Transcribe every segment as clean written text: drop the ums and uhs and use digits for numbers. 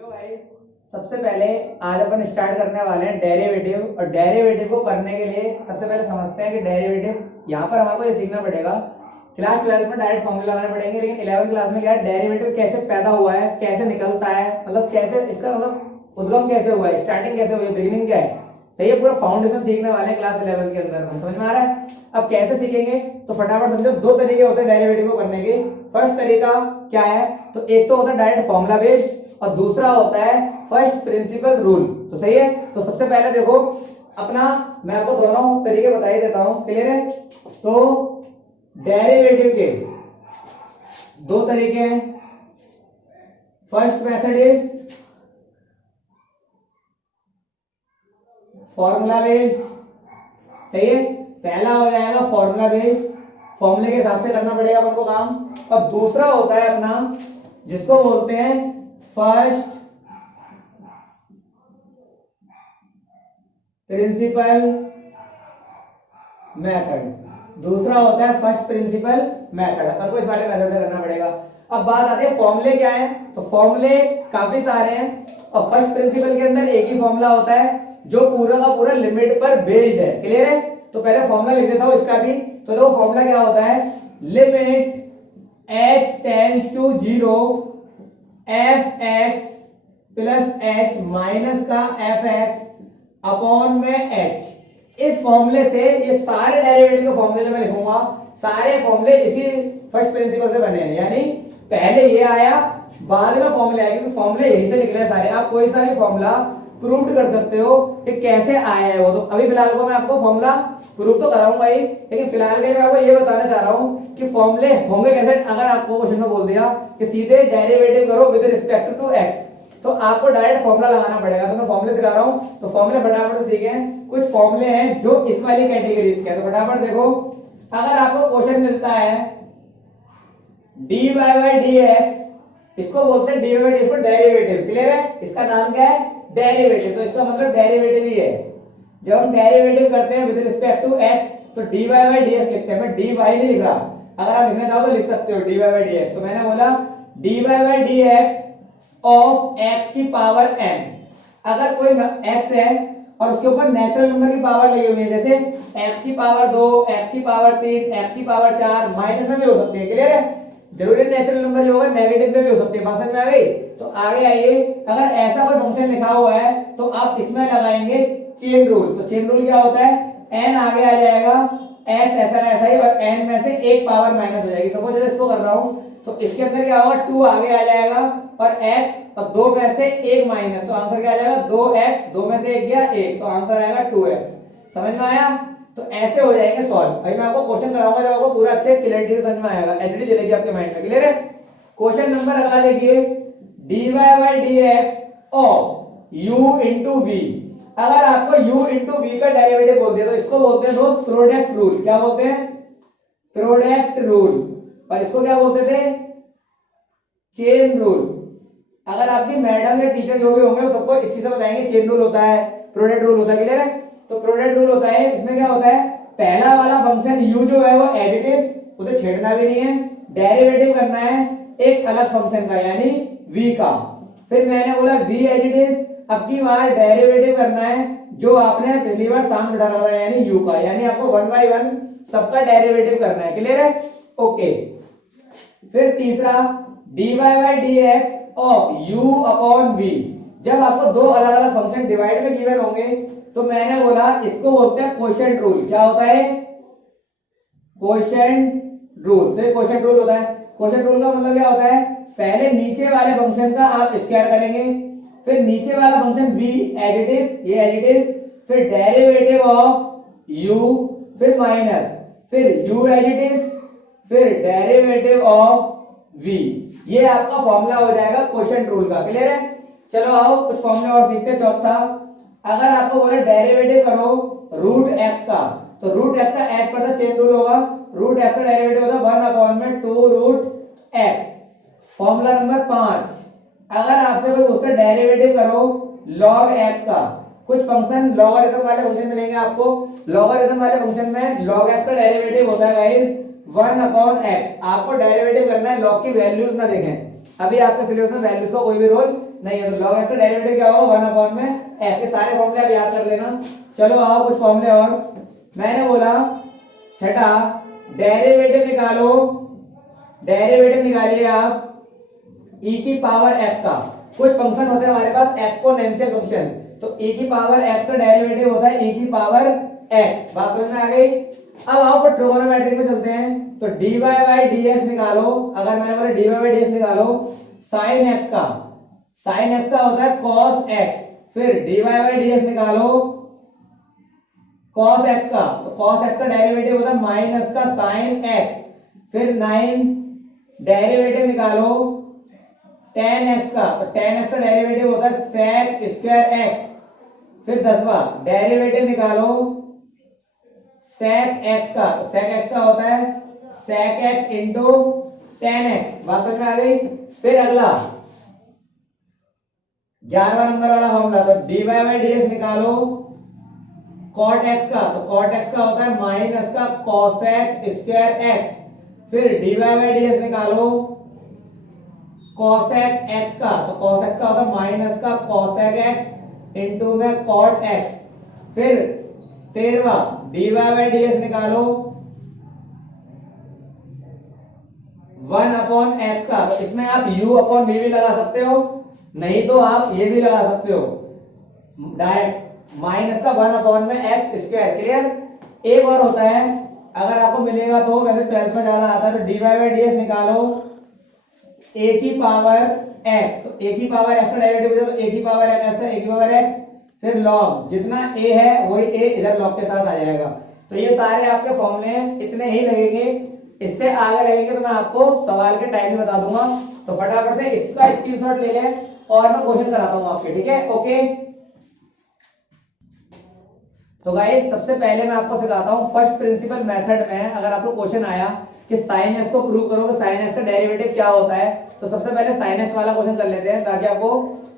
Hello guys, सबसे पहले आज अपन स्टार्ट करने वाले हैं डेरिवेटिव। और डेरिवेटिव को करने के लिए सबसे पहले समझते हैं कि डेरिवेटिव यहाँ पर हमारे को ये सीखना पड़ेगा। क्लास 12 में डायरेक्ट फॉर्मूला लगाने पड़ेंगे, लेकिन 11वीं क्लास में क्या है, डेरिवेटिव कैसे पैदा हुआ है, कैसे निकलता है, मतलब कैसे इसका मतलब उद्गम कैसे हुआ है, स्टार्टिंग कैसे हुई है, बिगिनिंग क्या है, सही है। पूरा फाउंडेशन सीखने वाले हैं क्लास 11 के अंदर। समझ में आ रहा है? अब कैसे सीखेंगे तो फटाफट समझो। दो तरीके होते हैं डेरिवेटिव को करने के। फर्स्ट तरीका क्या है, तो एक तो होता है डायरेक्ट फॉर्मूला बेस्ड और दूसरा होता है फर्स्ट प्रिंसिपल रूल। तो सही है। तो सबसे पहले देखो अपना, मैं आपको दोनों तरीके बता ही देता हूं, क्लियर है। तो डेरिवेटिव के दो तरीके हैं। First method is formula based, सही है। पहला हो जाएगा फॉर्मूला बेस्ड, फॉर्मूले के हिसाब से करना पड़ेगा अपन को काम। और दूसरा होता है अपना जिसको बोलते हैं फर्स्ट प्रिंसिपल मेथड। दूसरा होता है फर्स्ट प्रिंसिपल मेथड। अपन को इस वाले मेथड से करना पड़ेगा। अब बात आती है फॉर्मूले क्या है, तो फॉर्मूले काफी सारे हैं और फर्स्ट प्रिंसिपल के अंदर एक ही फॉर्मूला होता है जो पूरा का पूरा लिमिट पर बेस्ड है, क्लियर है। तो पहले फॉर्मूला लिख देता हूं इसका भी। तो देखो फॉर्मूला क्या होता है, limit h tends to 0 f(x) plus h minus का f(x) अपॉन में h। इस फॉर्मूले से ये सारे डेरिवेटिव के फॉर्मूले जो मैं लिखूंगा, सारे फॉर्मूले इसी फर्स्ट प्रिंसिपल से बने हैं। यानी पहले ये आया, बाद में फॉर्मूले आए, क्योंकि फॉर्मूले यही से निकले सारे। आप कोई सा भी फॉर्मूला प्रूव कर सकते हो कि कैसे आया है वो। तो अभी फिलहाल को मैं आपको फॉर्मूला प्रूव तो कराऊंगा ही, लेकिन फिलहाल के लिए मैं आपको ये बताना चाह रहा हूं कि फॉर्मूले होंगे कैसे। अगर आपको क्वेश्चन में बोल दिया कि सीधे डेरिवेटिव करो विद रिस्पेक्ट टू x, तो आपको डायरेक्ट फॉर्मूला लगाना पड़ेगा। तो मैं फॉर्मूले सिखा रहा हूं, तो फॉर्मूले फटाफट से सीखें। कुछ फॉर्मूले हैं जो इस वाली कैटेगरीज के हैं, तो फटाफट देखो। अगर आपको क्वेश्चन मिलता है dy बाय dx, इसको बोलते हैं dy बाय dx को डेरिवेटिव, क्लियर है। इसका नाम क्या है, डेरिवेटिव। तो इसका मतलब डेरिवेटिव ही है। जब हम डेरिवेटिव करते हैं विद रिस्पेक्ट टू x, तो dy बाय dx लिखते हैं। मैं dy नहीं लिख रहा, अगर आप लिखना चाहो तो लिख सकते हो dy बाय dx। तो मैंने बोला dy by dx of x की पावर n। अगर कोई x है और उसके ऊपर नेचुरल नंबर की पावर लगी हुई है, जैसे x की पावर 2, x की पावर 3, x की पावर 4, माइनस में भी हो सकती है, क्लियर है। जरूरी नेचुरल नंबर जो होगा नेगेटिव में भी हो सकती है। बात समझ में आ गई? तो आगे आइए, अगर ऐसा कोई फंक्शन लिखा हुआ है तो आप इसमें लगाएंगे चेन रूल। तो चेन रूल क्या होता है, n आगे आ जाएगा, x ऐसा ही, और n में से एक पावर माइनस हो जाएगी। सपोज जैसे इसको कर रहा हूं, तो इसके अंदर क्या होगा, 2 आगे आ जाएगा और x और 2 में से 1 माइनस, तो आंसर क्या आ जाएगा, 2x, 2 में से 1 गया 1, तो आंसर आएगा 2x। समझ में आया? तो ऐसे हो जाएंगे सॉल्व। अभी मैं आपको क्वेश्चन कराऊंगा जब आपको पूरा अच्छे क्लियरिटी से समझ में आएगा, एचडी चलेगी आपके माइंड में, क्लियर है। क्वेश्चन नंबर अगला देखिए, dy by dx of u into v। अगर आपको u इंटू v का डेरिवेटिव बोल दिया तो इसको बोलते हैं दोस्त प्रोडक्ट रूल। क्या बोलते हैं, प्रोडक्ट रूल। और इसको क्या बोलते थे, चेन रूल। अगर आपकी मैडम या टीचर जो भी होंगे वो सबको इसी से बताएंगे चेन रूल होता है, प्रोडक्ट रूल होता है, क्लियर है। तो प्रोडक्ट रूल होता है, इसमें क्या होता है, पहला वाला फंक्शन u जो है वो एज इट इज, उसे छेड़ना भी नहीं है, डेरिवेटिव करना है एक अलग फंक्शन का यानी v का। फिर मैंने बोला v एज इट इज, अब की बार डेरिवेटिव करना है जो आपने पिछली बार सामने डाला था यानी u का, यानी आपको 1 बाय 1 सबका डेरिवेटिव करना है, क्लियर है, ओके। फिर तीसरा dy by dx of u upon v। जब आपको दो अलग अलग फंक्शन डिवाइड में गिवन होंगे तो मैंने बोला इसको बोलते हैं क्वोशिएंट रूल। क्या होता है, क्वोशिएंट रूल। तो ये क्वोशिएंट रूल होता है। क्वोशिएंट रूल का मतलब क्या होता है, पहले नीचे वाले फंक्शन का आप स्क्वायर करेंगे, फिर नीचे वाला function v as it is, ये एज इट इज, फिर डेरिवेटिव ऑफ u, फिर माइनस, फिर u एज इट इज, फिर डेरिवेटिव ऑफ v। ये आपका फॉर्मूला हो जाएगा क्वोशिएंट रूल का, क्लियर है। चलो आओ कुछ फॉर्मूला और सीखते हैं। चौथा, अगर आपको बोले डेरिवेटिव करो रूट x का, तो रूट x का एज पर चेन रूल होगा। रूट x का डेरिवेटिव होता है 1 अपॉन में 2 रूट x। फॉर्मूला नंबर 5, अगर आपसे कोई पूछता है डेरिवेटिव करो log x का, कुछ फंक्शन लॉगरिथम वाले फंक्शन मिलेंगे आपको। लॉगरिथम वाले फंक्शन में log x का डेरिवेटिव होता है गाइस 1 अपॉन x। आपको डेरिवेटिव करना है, लॉग की वैल्यूज ना देखें, अभी आपके सिलेबस में वैल्यूज का कोई भी रोल नहीं है, तो log x का डेरिवेटिव क्या होगा 1 अपॉन में x। ये सारे फॉर्मूले आप याद कर लेना। चलो आओ कुछ फॉर्मूले और। मैंने बोला छठा, डेरिवेटिव निकालो, डेरिवेटिव निकालिए आप e की पावर x का। कुछ फंक्शन होते हैं हमारे पास एक्सपोनेंशियल फंक्शन, तो e की पावर x का डेरिवेटिव होता है e की पावर x। बात समझ में आ गई। अब आओ पर ट्रिगोनोमेट्री में चलते हैं, तो dy बाई dx निकालो। अगर मैंने बोला dy बाई dx निकालो sin x का, sin x का होता है cos x। फिर dy बाई dx निकालो cos x का, तो cos x का डेरिवेटिव होता है माइनस का sin x। फिर 9 डेरिवेटिव निकालो tan x का, तो tan x का डेरिवेटिव होता है sec स्क्वायर x। फिर 10वां डेरिवेटिव निकालो sec x का, तो sec x का होता है sec x into tan x। बात समझ में आ गई। फिर अगला 11वां नंबर वाला फॉर्मूला, तो dy बाई dx निकालो cot x का, तो cot x का होता है माइनस का cosec स्क्वायर x। फिर dy बाई dx निकालो cosec x का, तो cosec का होता है माइनस का cosec x इंटू में cot x। फिर 13वां dy बाई dx निकालो 1 अपॉन x का, तो इसमें आप u अपॉन v भी लगा सकते हो, नहीं तो आप ये भी लगा सकते हो डायरेक्ट माइनस का 1 अपॉन में x स्क्वायर। क्लियर। एक और होता है, अगर आपको मिलेगा तो, वैसे 12th में ज्यादा आता है, तो dy बाई dx निकालो a की पावर x, तो a की पावर x का डेरिवेटिव है, तो a की पावर x है, a की पावर x। फिर log, जितना a है वही a इधर log के साथ आ जाएगा। तो ये सारे आपके फॉर्मूले इतने ही लगेंगे, इससे आगे लगेंगे तो मैं आपको सवाल के टाइम में बता दूंगा। तो फटाफट से इसका स्क्रीनशॉट ले लें और मैं क्वेश्चन कराता हूं आपके, ठीक है। ओके, तो गाइस सबसे पहले मैं आपको सिखाता हूं फर्स्ट प्रिंसिपल मेथड में। अगर आपको क्वेश्चन आया कि sin x को प्रूव करो कि sin x का डेरिवेटिव क्या होता है, तो सबसे पहले sin x वाला क्वेश्चन कर लेते हैं ताकि आपको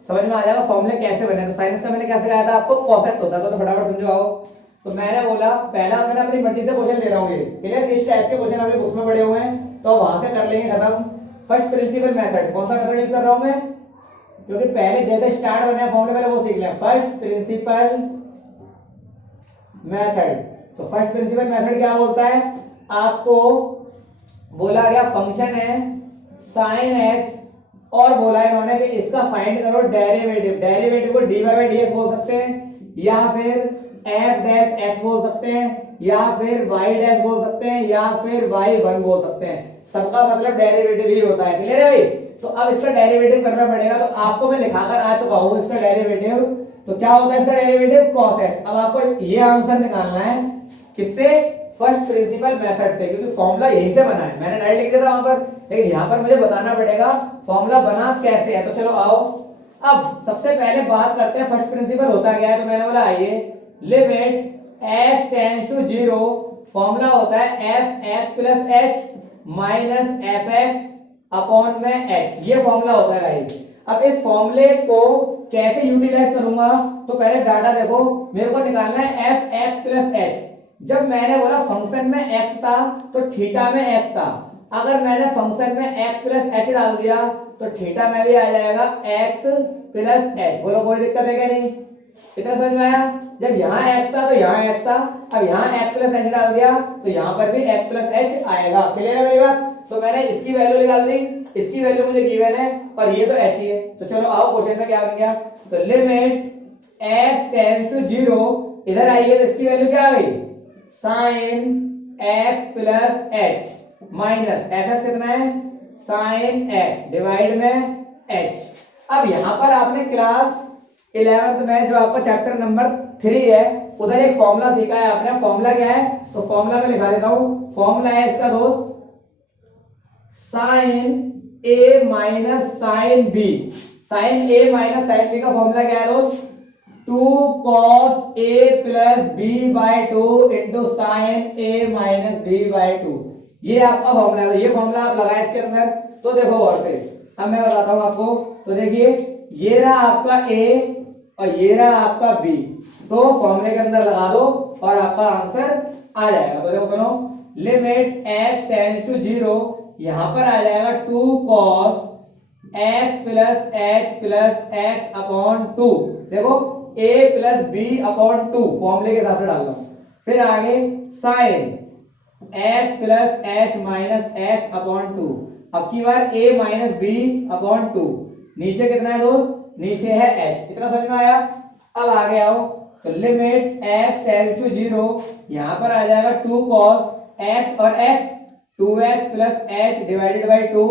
समझ में आ जाएगा फॉर्मूले कैसे बने। तो sin x का मैंने क्या सिखाया था आपको, cos x होता है, तो फटाफट समझो आओ। तो मैंने बोला पहला मैंने अपनी मर्जी से क्वेश्चन ले रहा हूं, ये क्लियर। इस टाइप के क्वेश्चन आपके बुक्स में पड़े हुए हैं, तो वहां से कर लेंगे खत्म। फर्स्ट प्रिंसिपल मेथड, कौन सा मेथड यूज कर रहा हूं मैं, क्योंकि पहले जैसे स्टार्ट बना फॉर्मूले पहले वो सीख लें। फर्स्ट प्रिंसिपल मेथड, तो फर्स्ट प्रिंसिपल मेथड क्या बोलता है, आपको बोला गया फंक्शन है sin x और बोला इन्होंने कि इसका फाइंड करो डेरिवेटिव। डेरिवेटिव को dy बाई dx बोल सकते हैं, या फिर f डैश x बोल सकते हैं, या फिर y डैश बोल सकते हैं, या फिर y1 बोल सकते हैं। सबका मतलब डेरिवेटिव ही होता है। क्लियर है भाई। तो अब इसका डेरिवेटिव करना पड़ेगा, तो आपको मैं लिखाकर आ चुका हूं इसका डेरिवेटिव। तो क्या होता है इसका डेरिवेटिव, cos x। अब आपको ये आंसर निकालना है किससे, फर्स्ट प्रिंसिपल मेथड से, क्योंकि फॉर्मूला यहीं से बना है। मैंने डायरेक्ट लिख दिया था वहां पर, लेकिन यहां पर मुझे बताना पड़ेगा फॉर्मूला बना कैसे है। तो चलो आओ, अब सबसे पहले बात करते हैं फर्स्ट प्रिंसिपल होता क्या है। तो मैंने बोला आइए, limit x tends to 0, formula होता है f(x + h - f(x) अपॉन में x। ये फॉर्मूला होता है गाइस। अब इस फॉर्मूले को कैसे यूटिलाइज करूंगा, तो पहले डाटा देखो, मेरे को निकालना है f(x + h। जब मैंने बोला फंक्शन में x था तो थीटा में x था, अगर मैंने फंक्शन में x + h डाल दिया तो थीटा में भी आ जाएगा x + h। बोलो कोई दिक्कत है क्या, नहीं। इतना समझ में आया। जब यहाँ x था तो यहाँ x था, अब यहाँ x + h डाल दिया तो यहाँ पर भी x + h आएगा। क्लियर है मेरी बात। तो मैंने इसकी वैल्यू निकाल दी, इसकी वैल्यू मुझे गिवन है और ये तो h ही है। तो चलो आओ क्वेश्चन में क्या बन गया, तो लिमिट x टेंड्स टू 0, इधर आइए तो इसकी वैल्यू क्या आ गई, sin x + h minus fx कितना है, sin x डिवाइड में h। अब यहां पर आपने क्लास 11th में जो आपका चैप्टर नंबर 3 है उधर एक फॉर्मूला सीखा है आपने। फॉर्मूला क्या है, तो फॉर्मूला में लिखा देता हूं। फॉर्मूला है इसका दोस्त sin a - sin b। sin a - sin b का फॉर्मूला क्या है दोस्त, 2 cos a + b/2 into sin a - b/2। ये आपका फॉर्मूला है। ये फॉर्मूला आप लगाए इसके अंदर, तो देखो और से अब मैं बताता हूं आपको। तो देखिए ये रहा आपका a और ये रहा आपका b, तो फॉर्मूले के अंदर लगा दो और आपका आंसर आ जाएगा। तो देखो सुनो, लिमिट x टेंड्स टू 0, यहां पर आ जाएगा 2 cos x plus h plus x upon two, देखो a plus B upon two फॉर्मूले के हिसाब से डाल रहा हूं। फिर आगे sine x plus h minus x upon two, अब की बार a minus B upon two, नीचे कितना है दोस्त, नीचे है h, इतना समझ में आया। अब आगे आओ, तो लिमिट x टेंड्स टू 0, यहां पर आ जाएगा 2 cos x और x 2x plus h divided by 2,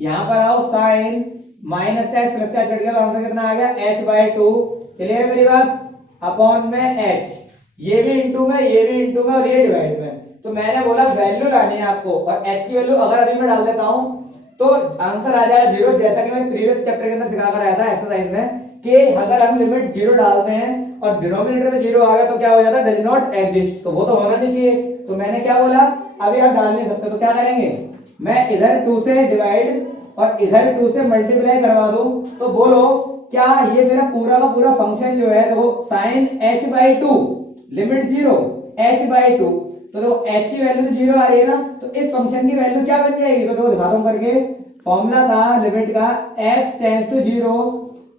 यहां पर आओ साइन माइनस एक्स प्लस का कट गया तो आंसर कितना आ गया h बाई 2, क्लियर है मेरी बात, अपॉन में h, ये भी इंटू में, ये भी इंटू में और ये डिवाइड में। तो मैंने बोला वैल्यू लानी है आपको, और h की वैल्यू अगर अभी मैं डाल देता हूं तो आंसर आ जाएगा 0, जैसा कि मैं प्रीवियस चैप्टर के अंदर सिखा कर आया था एक्सरसाइज में कि अगर हम लिमिट 0 डालते हैं और डिनोमिनेटर में 0 आ गया तो क्या हो जाता है, डज नॉट एग्जिस्ट, तो वो तो होना नहीं चाहिए। तो मैंने क्या बोला, अभी आप डाल नहीं सकते तो क्या करेंगे, मैं इधर 2 से डिवाइड और इधर 2 से मल्टीप्लाई करवा दूं, तो बोलो क्या ये मेरा पूरा का पूरा फंक्शन जो है वो sine h by 2 limit 0 h by 2, तो देखो h की वैल्यू तो 0 आ रही है ना, तो इस फंक्शन की वैल्यू क्या बन जाएगी, तो देखो दिखाता हूं करके, फॉर्मूला था लिमिट का x टेंड्स टू 0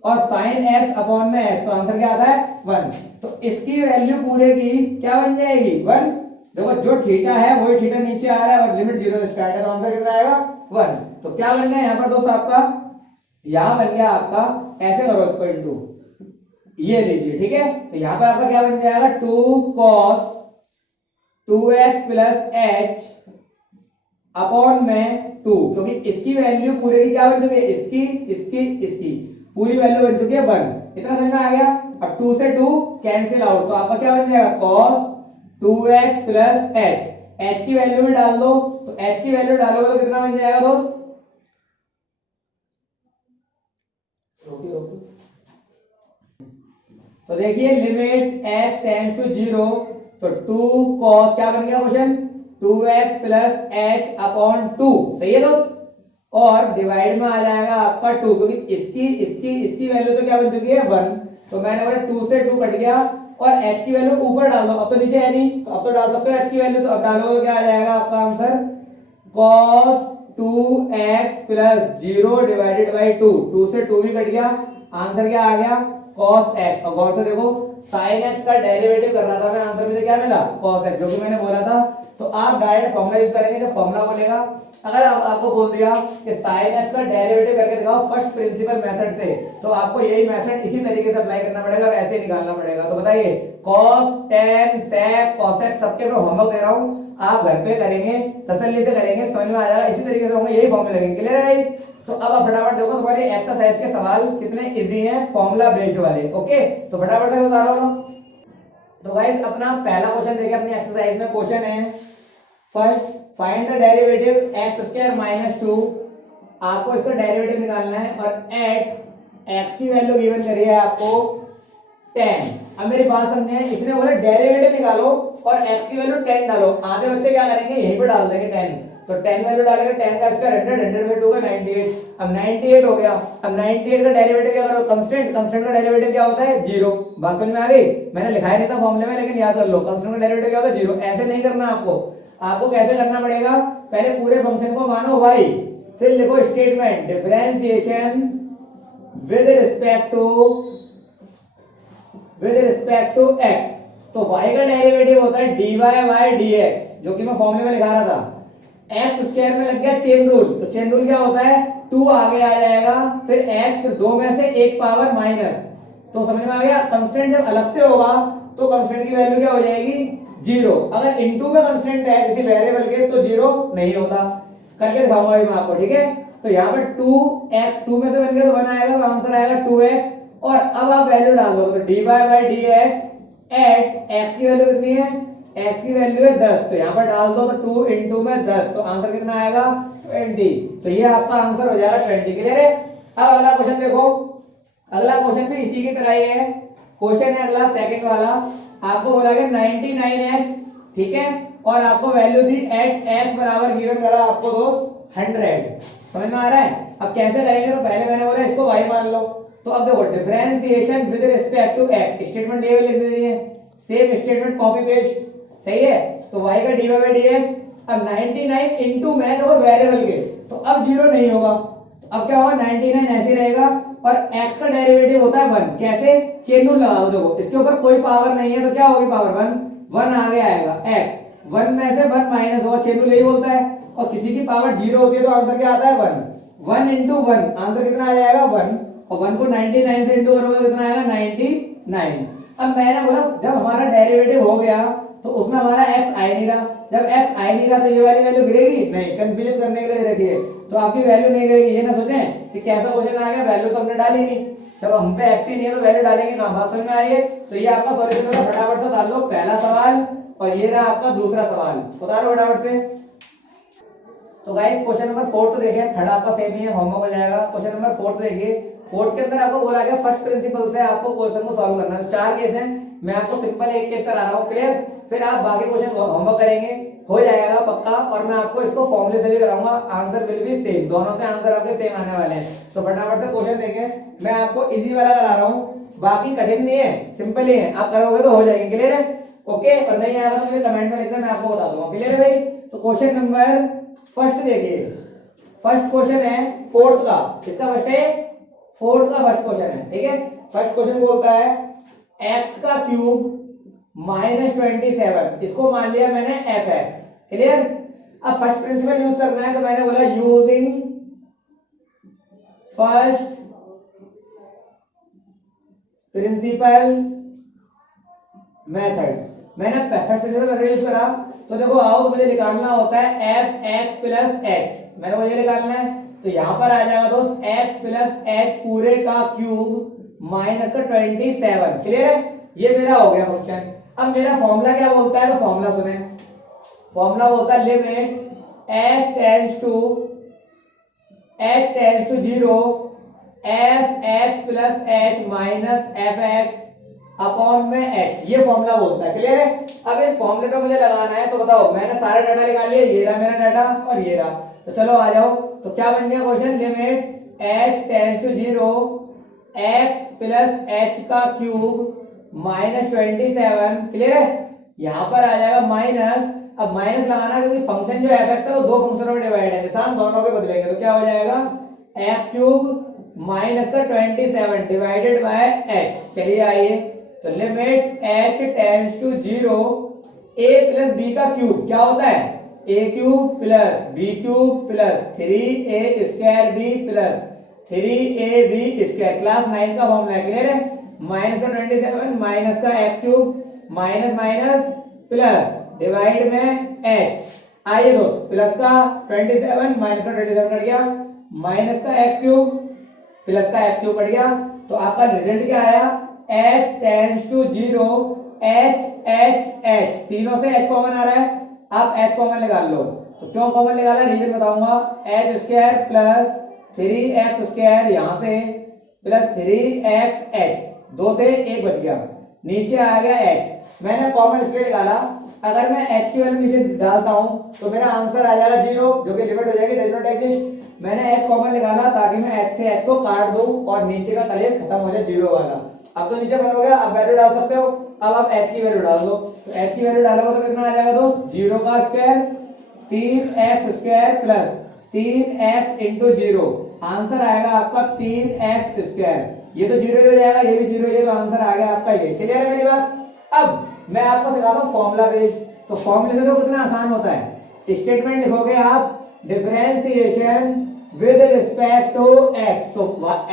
और साइन x अपॉन में x, तो आंसर क्या आता है 1, तो इसकी वैल्यू पूरे की क्या बन जाएगी 1, देखो जो थीटा है वही थीटा नीचे आ रहा है और लिमिट 0 से स्टार्ट है, तो आंसर कितना आएगा 1। तो क्या बन गया यहाँ पर दोस्त आपका, यहां बन गया आपका, ऐसे करो इसको इनटू, ये लीजिए ठीक है, तो यहां पर आपका क्या बन जाएगा 2 cos 2x plus H upon में 2, क्योंकि इसकी वैल्यू पूरे की क्या बन चुकी है, इसकी इसकी इसकी पूरी वैल्यू बन चुकी है 1, इतना समझ में आ गया। अब 2 से 2 कैंसिल आउट, तो आपका क्या बन जाएगा cos 2x plus H, h की वैल्यू में डाल दो, तो h की वैल्यू डालोगे तो कितना बन जाएगा दोस्त, तो देखिए लिमिट x टेंड्स टू 0, तो 2 cos क्या बन गया question 2x plus h upon 2, सही है दोस्त, और डिवाइड में आ जाएगा आपका 2, क्योंकि इसकी इसकी इसकी वैल्यू तो क्या बन चुकी है 1, तो मैंने बोला 2 से 2 कट गया और h की वैल्यू ऊपर डाल दो, अब तो नीचे है नहीं तो अब तो डाल सकते हो h की वैल्यू, तो अब डालोगे तो क्या आ जाएगा आपका answer cos 2x plus 0 divided by 2, 2 से 2 भी कट गया, आंसर क्या आ गया cos x, और गौर से देखो sin x का डेरिवेटिव कर रहा था मैं, आंसर मुझे क्या मिला cos x, जो कि मैंने बोला था। तो आप डायरेक्ट फॉर्मूला यूज करेंगे, तो फॉर्मूला बोलेगा, अगर आपको बोल दिया कि sin x का डेरिवेटिव करके दिखाओ फर्स्ट प्रिंसिपल मेथड से, तो आपको यही मेथड इसी तरीके से अप्लाई करना पड़ेगा और ऐसे निकालना पड़ेगा। तो बताइए cos tan sec cos x सबके मैं होमवर्क दे रहा हूं, आप घर पे करेंगे, तसल्ली से करेंगे, समझ में आ जाएगा, इसी तरीके से होंगे, यही फॉर्मूले लगेंगे, क्लियर है गाइस। तो अब आप फटाफट देखो तुम्हारे एक्सरसाइज के सवाल कितने इजी हैं फॉर्मूला बेस्ड वाले, ओके, तो फटाफट से बता रहा हूं। तो गाइस अपना पहला क्वेश्चन देखिए अपनी एक्सरसाइज में, क्वेश्चन है first find the derivative x square minus 2, आपको इसका डेरिवेटिव निकालना है और एट x की वैल्यू गिवन करी है आपको 10। अब मेरी बात समझे, इसने बोला डेरिवेटिव निकालो और x की वैल्यू 10 डालो, आधे बच्चे क्या करेंगे यहीं पे डाल देंगे 10, तो 10 वैल्यू डालेंगे, 10 का स्क्वायर 100, 100 में 2 का 98, अब 98 हो गया, अब 98 का डेरिवेटिव क्या करो, कांस्टेंट, कांस्टेंट का डेरिवेटिव क्या होता है 0, बात समझ में आ गई, मैंने लिखाया नहीं था फॉर्मूले में लेकिन याद कर लो, कांस्टेंट का डेरिवेटिव क्या होता है 0, ऐसे नहीं करना आपको, आपको कैसे करना पड़ेगा, पहले पूरे फंक्शन को मानो y, फिर लिखो statement differentiation with respect to x, तो y का डेरिवेटिव होता है dy बाय dx, जो कि मैं फॉर्मूले में लिखा रहा था, x स्क्वायर में लग गया चेन रूल, तो चेन रूल क्या होता है 2 आगे आ जाएगा, फिर x, फिर 2 में से एक पावर माइनस, तो समझ में आ गया, कांस्टेंट जब अलग से होगा तो कांस्टेंट की वैल्यू क्या हो जाएगी 0, अगर इनटू में कांस्टेंट है किसी वेरिएबल के तो 0 नहीं होता, करके दिखाऊंगा मैं आपको, ठीक है। तो यहाँ पर 2x 2 में से बन गया तो 1 आएगा, तो आंसर आएगा 2x, और अब आप वैल्यू डाल दो, तो dy by dx at x की वैल्यू कितनी है, x की वैल्यू है 10, तो यहाँ पर डाल दो, तो 2 इंटू में 10, तो आंसर कितना आएगा 20, तो ये आपका आंसर हो जाएगा 20, क्लियर है। अब अगला क्वेश्चन देखो, अगला क्वेश्चन भी इसी की तरह ही है, क्वेश्चन है अगला सेकंड वाला, आपको बोला गया 99x, ठीक है, और आपको वैल्यू दी एट x बराबर गिवन करा आपको दोस्त 100, समझ में आ रहा है। अब कैसे करेंगे, तो पहले मैंने बोला इसको y मान लो, तो अब देखो differentiation with respect to x, statement ये लिख दी है, सेम स्टेटमेंट कॉपी पेस्ट, सही है, तो y का dy बाय dx, अब 99 इनटू में देखो वेरिएबल के, तो अब 0 नहीं होगा, तो अब क्या होगा 99 ऐसे ही रहेगा और x का डेरिवेटिव होता है 1। कैसे? चेन रूल लगा दो। देखो इसके ऊपर कोई पावर नहीं है तो क्या होगी पावर 1 आगे आएगा x 1 में से 1 माइनस होगा, चेन रूल यही बोलता है। और किसी की पावर 0 होती है तो आंसर क्या आता है 1 इंटू 1 आंसर कितना आ जाएगा 1 और 1 को 99 से इंटू करोगे तो कितना आएगा 99। अब मैंने बोला जब हमारा डेरिवेटिव हो गया तो उसमें हमारा x आ ही नहीं रहा। जब x आ ही नहीं रहा तो ये वाली वैल्यू गिरेगी नहीं, कंफ्यूजन करने के लिए रखी है तो आपकी वैल्यू नहीं गिरेगी। ये ना सोचें कि कैसा क्वेश्चन आ गया, वैल्यू तो हमने डाली नहीं, जब हम पे x ही नहीं है तो वैल्यू डालेंगे कहां? बात समझ में आ रही है? तो ये आपका सॉल्यूशन होगा। फटाफट से डाल लो पहला सवाल और ये रहा आपका दूसरा सवाल, उतारो फटाफट से। तो गाइस क्वेश्चन नंबर 4 तो देखिए, थर्ड आपका सेम ही है, होमवर्क हो जाएगा। क्वेश्चन नंबर 4 तो देखिए, 4 के अंदर आपको बोला गया फर्स्ट प्रिंसिपल से आपको क्वेश्चन को सॉल्व करना है। तो 4 केस हैं, मैं आपको सिंपल एक केस करा रहा हूं, क्लियर? फिर आप बाकी क्वेश्चन होमवर्क करेंगे, हो जाएगा पक्का। और मैं आपको इसको फॉर्मूले से भी कराऊंगा, आंसर विल बी सेम, दोनों से आंसर आपके सेम आने वाले हैं। तो फटाफट से क्वेश्चन देखें, मैं आपको इजी वाला करा रहा हूं, बाकी कठिन नहीं है, सिंपल ही है, आप करोगे तो हो जाएंगे, क्लियर है? ओके, और नहीं आएगा तो मुझे कमेंट में लिखना, मैं आपको बता दूंगा, क्लियर है भाई? तो क्वेश्चन नंबर फर्स्ट देखिए, फर्स्ट क्वेश्चन है फोर्थ का, किसका फर्स्ट है? फोर्थ का फर्स्ट क्वेश्चन है, ठीक है? फर्स्ट क्वेश्चन बोलता है x का क्यूब माइनस 27, इसको मान लिया मैंने fx, क्लियर? अब फर्स्ट प्रिंसिपल यूज करना है तो मैंने बोला यूजिंग फर्स्ट प्रिंसिपल मेथड। मैंने फर्स्ट प्रिंसिपल मेथड यूज करा तो देखो आओ, तो मुझे निकालना होता है fx प्लस h, मैंने मुझे निकालना है तो यहां पर आ जाएगा दोस्त x प्लस h पूरे का क्यूब माइनस का 27, क्लियर है? ये मेरा हो गया फंक्शन। अब मेरा फॉर्मूला क्या बोलता है? तो फॉर्मूला सुने, फॉर्मूला बोलता है limit h tends to 0 fx plus h minus fx upon में x, ये फॉर्मूला बोलता है, क्लियर है? अब इस फॉर्मूले पे मुझे लगाना है तो बताओ, मैंने सारे डाटा निकाल लिए, ये रहा मेरा डाटा और ये रहा, तो चलो आ जाओ। तो क्या बन गया question? Limit h tends to 0 x plus h का क्यूब माइनस 27, क्लियर है? यहां पर आ जाएगा माइनस, अब माइनस लगाना क्योंकि फंक्शन जो fx है वो दो फंक्शनों में डिवाइड है, निशान दोनों के बदलेंगे तो क्या हो जाएगा x क्यूब माइनस का 27 डिवाइडेड बाय h। चलिए आइए, तो limit h tends to 0 a plus b का क्यूब क्या होता है? a cube plus b cube plus 3a square b plus 3ab square, class 9 का फॉर्मूला है, क्लियर है? माइनस का 27 माइनस का x cube minus minus plus divide में h। आइए दोस्त, प्लस का 27 माइनस का 27 कट गया, माइनस का x क्यूब प्लस का x क्यूब कट गया, तो आपका रिजल्ट क्या आया? h टेंड्स टू 0 h तीनों से h कॉमन आ रहा है, आप h कॉमन निकाल लो। तो क्यों कॉमन निकाला रीजन बताऊंगा, h square plus 3x square यहां से प्लस 3xh, दो थे एक बच गया, नीचे आ गया h, मैंने कॉमन इसलिए निकाला अगर मैं h की वैल्यू नीचे डालता हूं तो मेरा आंसर आ जाएगा 0, जो कि लिमिट हो जाएगी डज नॉट एग्जिस्ट। मैंने h कॉमन निकाला ताकि मैं h से h को काट दूं और नीचे का कलेश खत्म हो जाए 0 वाला। अब तो नीचे बन हो गया, अब वैल्यू डाल सकते हो, अब आप h की वैल्यू डाल दो, तो h की वैल्यू डालोगे तो कितना आ जाएगा दोस्त? 0 का square 3x square plus 3x into 0, answer आएगा आपका 3x स्क्वायर, ये तो 0 हो जाएगा, ये भी 0, ये तो आंसर आ गया आपका ये, क्लियर है मेरी बात? अब मैं आपको सिखाता हूँ फॉर्मूला बेस। तो फॉर्मूले से तो कितना आसान होता है, स्टेटमेंट लिखोगे आप differentiation with respect to x, तो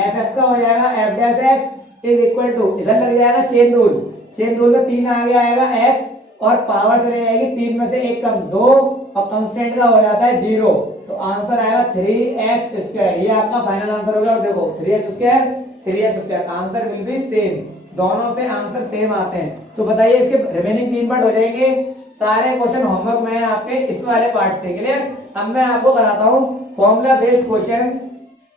fx का हो जाएगा f dash x is equal to, इधर लग जाएगा चेन रूल, चेन रूल में 3 आगे आएगा x और पावर चले जाएगी 3 में से 1 कम 2 और कांस्टेंट का हो जाता है 0, तो आंसर आएगा 3x स्क्वायर, ये आपका फाइनल आंसर होगा। देखो 3x square answer will be same, दोनों से आंसर सेम आते हैं। तो बताइए इसके रिमेनिंग 3 पार्ट हो जाएंगे, सारे क्वेश्चन होमवर्क में है आपके इस वाले पार्ट से, क्लियर? अब मैं आपको कराता हूं फॉर्मूला बेस्ड क्वेश्चन,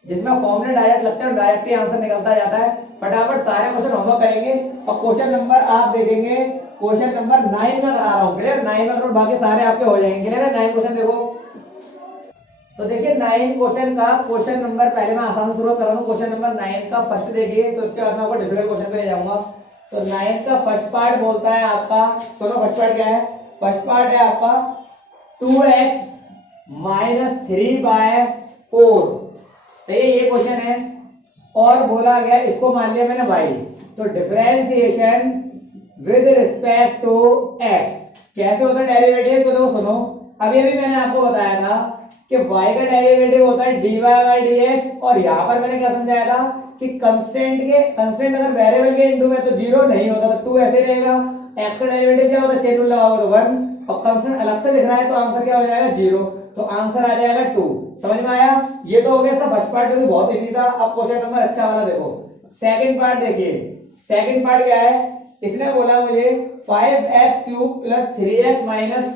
जिसमें फॉर्मूले डायरेक्ट लगते हैं और डायरेक्ट ही आंसर निकलता जाता है। फटाफट सारे क्वेश्चन होमवर्क करेंगे और क्वेश्चन नंबर आप देखेंगे, क्वेश्चन नंबर 9 का करा रहा हूं, क्लियर? 9 में करो, बाकी सारे आपके हो जाएंगे, क्लियर है? 9 क्वेश्चन देखो, तो देखिए 9 क्वेश्चन का क्वेश्चन नंबर, पहले मैं आसान शुरू कर रहा हूं, क्वेश्चन नंबर 9 का फर्स्ट देखिए, तो उसके बाद मैं आपको डिफिकल्ट क्वेश्चन पे ले जाऊंगा। तो 9 का फर्स्ट पार्ट बोलता है आपका, सुनो फर्स्ट पार्ट क्या है? फर्स्ट पार्ट है आपका 2x माइनस 3/4, सही है, ये क्वेश्चन है। और बोला गया इसको मान लिया मैंने y, तो differentiation with respect to x कैसे होता है डेरिवेटिव, तो देखो सुनो, अभी अभी मैंने आपको बताया था कि y का डेरिवेटिव होता है dy बाई dx, और यहाँ पर मैंने क्या समझाया था कि कंस्टेंट अगर वेरिएबल के इनटू में तो जीरो नहीं होता, तो 2 ऐसे रहेगा। x का डेरिवेटिव क्या होता है, चेन रूल लगाओगे तो 1, और कंस्टेंट अलग से दिख रहा है तो आंसर क्या हो जाएगा 0, तो आंसर आ जाएगा 2। समझ में आया? ये तो हो गया इसका फर्स्ट पार्ट, जो कि बहुत इजी था। अब क्वेश्चन नंबर अच्छा वाला देखो, सेकंड पार्ट देखिए। सेकंड पार्ट क्या है, इसने बोला मुझे 5x cube plus 3x minus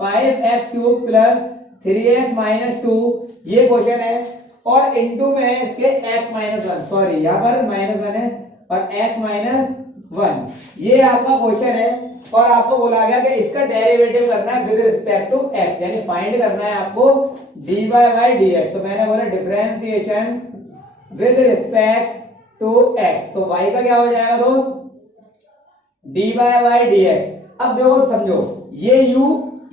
5x cube plus 3x minus 2, ये क्वेश्चन है। और इनटू में इसके x माइनस 1, सॉरी यहाँ पर -1 है, और x माइनस 1, ये आपका क्वेश्चन है। और आपको बोला गया कि इसका डेरिवेटिव करना है विद रिस्पेक्ट टू x, यानी फाइंड करना है आपको dy बाई dx। तो मैंने बोला differentiation with respect to x, तो y का क्या हो जाएगा दोस्त, dy बाई dx। अब देखो समझो, ये u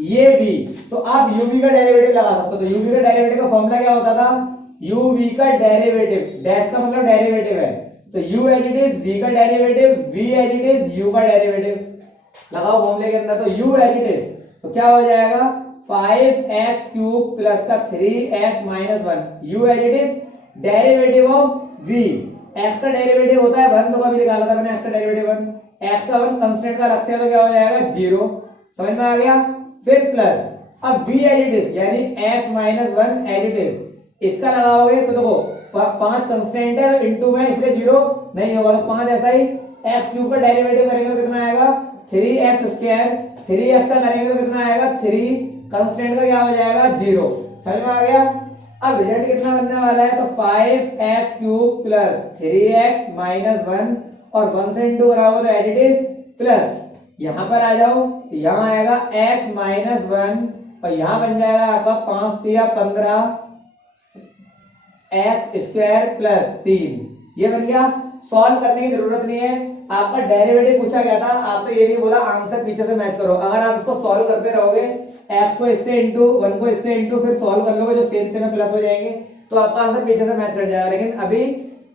ये v, तो आप uv का डेरिवेटिव लगा सकते हो। तो uv का डेरिवेटिव का फॉर्मूला क्या होता था, uv का डेरिवेटिव, डैश का मतलब डेरिवेटिव है, तो u as it is v का derivative, v as it is u का डेरिवेटिव लगाओ फॉर्मूले के अंदर। तो u एज इट इज, तो क्या हो जाएगा 5x क्यूब प्लस का 3x minus 1, u as it is derivative of v, x का डेरिवेटिव होता है 1, तो कभी निकाला था मैंने x का डेरिवेटिव 1, x का 1 कांस्टेंट का रख से, तो क्या हो जाएगा 0। समझ में आ गया? फिर प्लस, अब v एज इट इज यानी x minus 1 as it is, इसका लगाओगे तो देखो 5 कांस्टेंट है इनटू में, इसलिए 0 नहीं होगा, तो 5 ऐसा ही। x क्यूब का डेरिवेटिव करेंगे तो कितना आएगा 3x स्क्वायर, 3x का करेंगे तो कितना आएगा 3, कांस्टेंट का क्या हो जाएगा 0। समझ में आ गया? अब रिजल्ट कितना बनने वाला है, तो 5x cube plus 3x minus 1, और 1 से इंटू कराओगे तो एज इट इज प्लस, यहां पर आ जाओ, तो यहां आएगा x माइनस 1, और यहां बन जाएगा आपका 5 3 15 x स्क्वायर प्लस 3, ये बन गया। सॉल्व करने की जरूरत नहीं है, आपका डेरिवेटिव पूछा गया था, आपसे ये नहीं बोला आंसर पीछे से मैच करो। अगर आप इसको सॉल्व करते रहोगे, x को इससे इंटू 1 को इससे इंटू फिर सॉल्व कर लोगे, जो सेम से में प्लस हो जाएंगे, तो आपका आंसर पीछे से मैच कर जाएगा। लेकिन अभी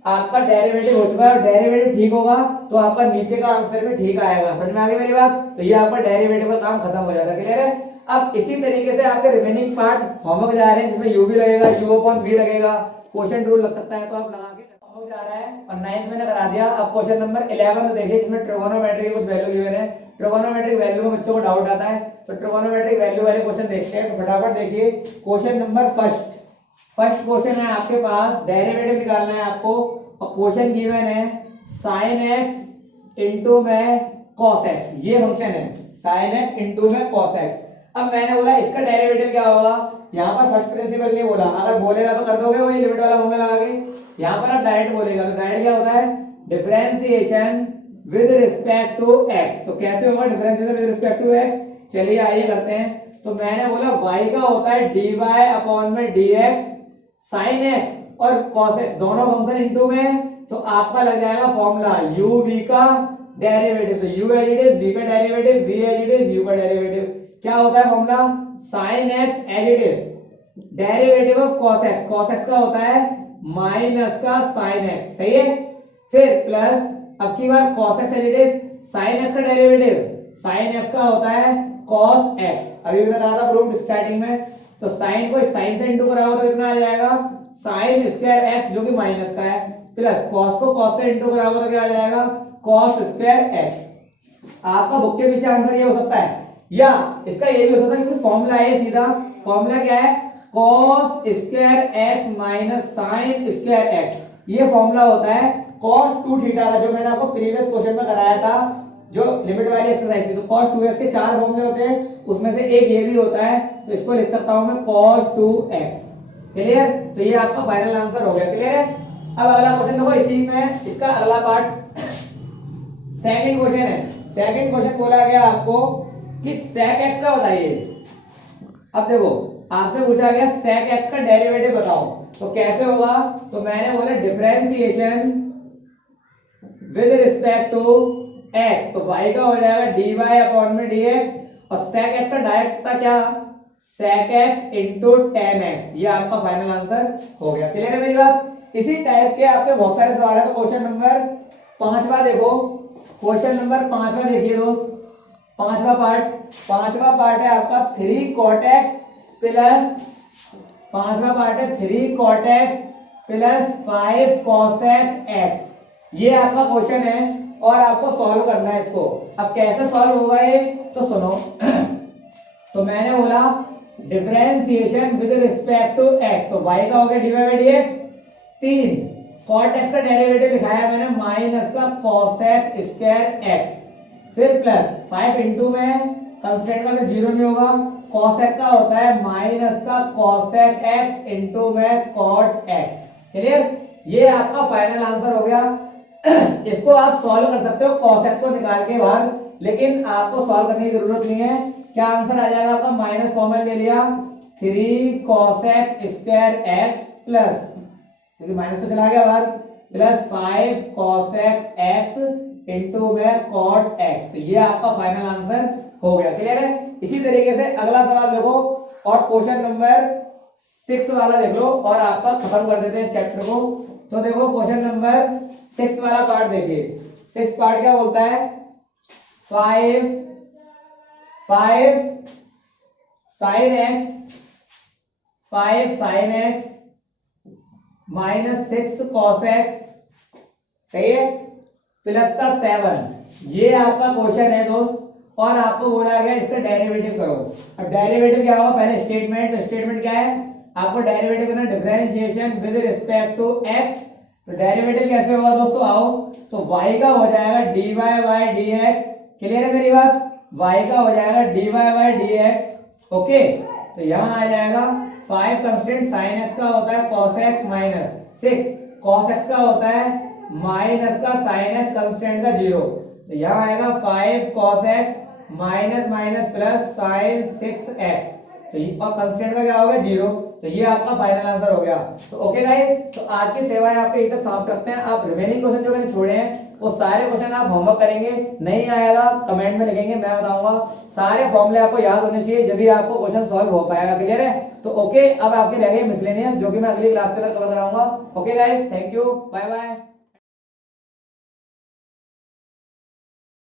आपका डेरिवेटिव हो चुका है, और डेरिवेटिव ठीक होगा तो आपका नीचे का आंसर भी ठीक आएगा। समझ में आ गई मेरी बात? तो ये आपका डेरिवेटिव का काम खत्म हो जाता है। क्लियर है? अब इसी तरीके से आपके रिमेनिंग पार्ट होमवर्क जा रहे हैं, जिसमें u भी लगेगा, u अपॉन v लगेगा, क्वेश्चन रूल लग सकता है, तो आप लगा के होमवर्क जा रहा है। और 9th मैंने करा दिया। अब क्वेश्चन नंबर 11 देखिए, जिसमें ट्रिगोनोमेट्री की कुछ वैल्यू गिवन है। ट्रिगोनोमेट्रिक वैल्यू में बच्चों को डाउट आता है, तो ट्रिगोनोमेट्रिक वैल्यू वाले क्वेश्चन देखते हैं। तो फटाफट देखिए क्वेश्चन नंबर फर्स्ट क्वेश्चन है आपके पास, डेरिवेटिव निकालना है आपको, और क्वेश्चन गिवन है sin x इंटू में cos x, ये फंक्शन है sin x इंटू में cos x। अब मैंने बोला इसका डेरिवेटिव क्या होगा, यहाँ पर फर्स्ट प्रिंसिपल नहीं बोला, अगर बोलेगा तो कर दोगे वही लिमिट वाला फॉर्मूला लगा के। यहाँ पर आप डायरेक्ट बोलेगा, तो डायरेक्ट क्या होता है differentiation with respect to x। तो कैसे होगा differentiation with respect to x, चलिए आइए करते हैं। तो मैंने बोला y का होता है dy अपॉन में dx sin x और cos x, दोनों फंक्शन इनटू में, तो आपका लग जाएगा फॉर्मूला u v का डेरिवेटिव। तो u as it is, v का derivative, v as it is, u का डेरिवेटिव। क्या होता है formula, sin x as it is derivative of cos x, cos x का होता है माइनस का sin x, सही है। फिर प्लस, अब की बार cos x as it is, sin x का डेरिवेटिव, sin x का होता है cos x, अभी भी बताया था प्रूफ स्टार्टिंग में। तो sin को sin से इंटू कराओ तो कितना आ जाएगा sin स्क्वायर x, जो कि माइनस का है, प्लस cos को cos से इंटू कराओ तो क्या आ जाएगा cos स्क्वायर x। आपका बुक के पीछे आंसर ये हो सकता है, या इसका ये भी हो सकता है, क्योंकि फॉर्मूला है सीधा। फॉर्मूला क्या है, cos square x minus sin square x, ये फॉर्मूला होता है cos 2 थीटा का, जो मैंने आपको प्रीवियस क्वेश्चन में कराया था, जो लिमिट वाली एक्सरसाइज थी। तो cos 2x के 4 फॉर्मूले होते हैं, उसमें से एक ये भी होता है, तो इसको लिख सकता हूं मैं cos 2x। क्लियर? तो ये आपका फाइनल आंसर हो गया। क्लियर है? अब अगला क्वेश्चन देखो, इसी में इसका अगला पार्ट सेकंड क्वेश्चन है। सेकंड क्वेश्चन बोला गया आपको कि sec x का बताइए। अब देखो आपसे पूछा गया sec x का डेरिवेटिव बताओ, तो कैसे होगा, तो मैंने बोला differentiation with respect to x, तो y का हो जाएगा dy अपॉन में dx, और sec x का डायरेक्ट था क्या sec x into tan x, ये आपका फाइनल आंसर हो गया। क्लियर है मेरी बात? इसी टाइप के आपके बहुत सारे सवाल है। तो क्वेश्चन नंबर 5वां देखो, क्वेश्चन नंबर 5वां देखिए दोस्त, पांचवा पार्ट है आपका 3 cot x प्लस, पांचवा पार्ट है 3 cot x plus 5 cosec x। ये आपका क्वेश्चन है और आपको सॉल्व करना है इसको। अब कैसे सॉल्व होगा ये तो सुनो। तो मैंने बोला differentiation with respect to x, तो y का हो गया dy by dx 3, cot x का डेरिवेटिव लिखाया मैंने माइनस का cosec स्क्वायर x, फिर प्लस 5 इंटू में कंस्टेंट का भी जीरो नहीं होगा, cosec का होता है माइनस का cosec x इंटू में cot x। क्लियर? ये आपका फाइनल आंसर हो गया। इसको आप सॉल्व कर सकते हो cos x को निकाल के बाहर, लेकिन आपको सॉल्व करने की जरूरत नहीं है। क्या आंसर आ जाएगा आपका? माइनस कॉमन ले लिया, 3 cosec स्क्वायर x प्लस, क्योंकि माइनस तो चला गया बाहर, प्लस 5 cosec x इंटू में cot x। तो ये आपका फाइनल आंसर हो गया। क्लियर है? इसी तरीके से अगला सवाल देखो और क्वेश्चन नंबर 6 वाला देख लो और आपका खत्म कर देते हैं इस चैप्टर को। तो देखो क्वेश्चन नंबर 6 वाला पार्ट देखिए। 6 पार्ट क्या बोलता है? 5 sin x, 5 sin x minus 6 cos x, सही है, प्लस का 7। ये आपका क्वेश्चन है दोस्त और आपको बोला गया इसका डेरिवेटिव करो। अब डेरिवेटिव क्या होगा? पहले स्टेटमेंट, तो स्टेटमेंट क्या है? आपको डेरिवेटिव करना differentiation with respect to x। तो डेरिवेटिव कैसे होगा दोस्तों? आओ, तो y का हो जाएगा dy बाई dx। क्लियर है मेरी बात? y का हो जाएगा dy बाई dx। ओके, तो यहाँ आ जाएगा 5 कंस्टेंट sin x का होता है cos x minus 6, cos x का होता है माइनस का sin x कंस्टेंट का 0। तो यहाँ आएगा 5 cos x minus minus plus sin 6x, तो ये और कंस्टेंट का क्या होगा? 0। तो ये आपका फाइनल आंसर हो गया। तो ओके गाइस, तो आज की सेवाएं आपके यहीं तक समाप्त करते हैं। आप रिमेनिंग क्वेश्चन जो मैंने छोड़े हैं वो सारे क्वेश्चन आप होमवर्क करेंगे, नहीं आएगा कमेंट में लिखेंगे, मैं बताऊंगा। सारे फॉर्मूले आपको याद होने चाहिए, जब भी आपको क्वेश्चन सॉल्व हो पाएगा। क्लियर है? तो ओके, अब आपके रह गए मिसलेनियस, जो कि मैं अगली क्लास के अंदर कवर कराऊंगा। Okay guys, thank you, bye bye.